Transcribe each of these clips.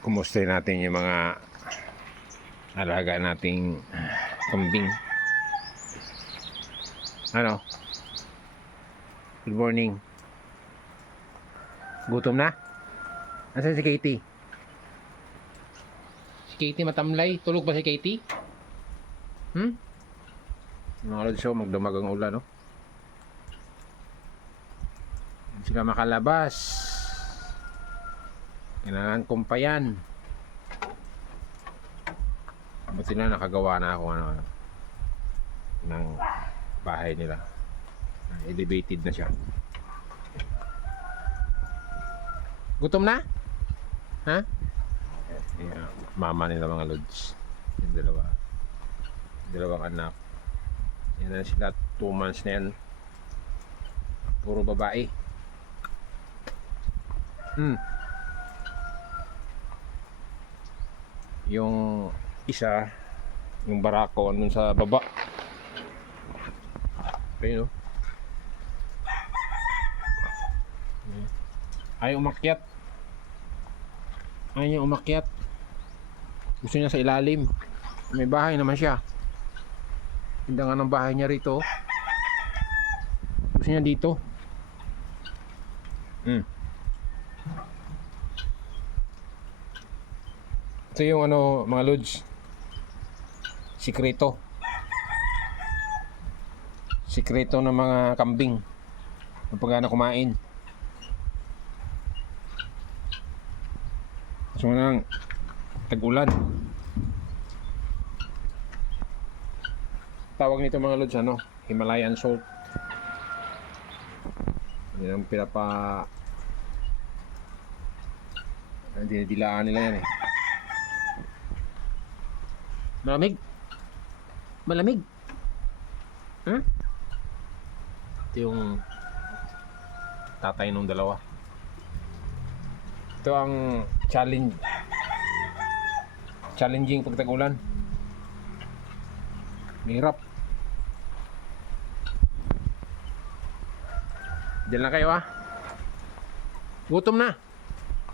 kumusta natin yung mga alaga nating kambing. Ano? Good morning. Gutom na? Nasaan si Katie? Si Katie matamlay? Tulog ba si Katie? Mga lods, so magdamag ang ulan, no? Hindi sila makalabas. Kailangan kong pa yan. Buti na nakagawa na ako ng bahay nila. Elevated na siya. Gutom na? Ha? Yeah, mama nila mga lods. Yung dalawang anak. Yan na sila, 2 months na yan. Puro babae. Yung isa, yung barako andun sa baba. Ayun, no? Ayaw umakyat. Ayaw niya umakyat. Gusto niya sa ilalim. May bahay naman siya. Tinda nga ng bahay niya rito. Gusto niya dito. Ito yung ano, mga lods, sikreto ng mga kambing kapag kumain. So nang tag-ulan, tawag nito mga lods, ano, Himalayan salt. Yan ang dinidilaan nila yan, eh. Malamig. Ito yung tatay nung dalawa. Ito ang challenging pag tag-ulan. Mahirap. Diyan lang kayo, ah. Gutom na.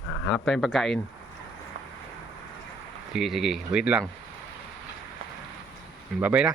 Hanap tayong pagkain. Sige, wait lang. Bye-bye na.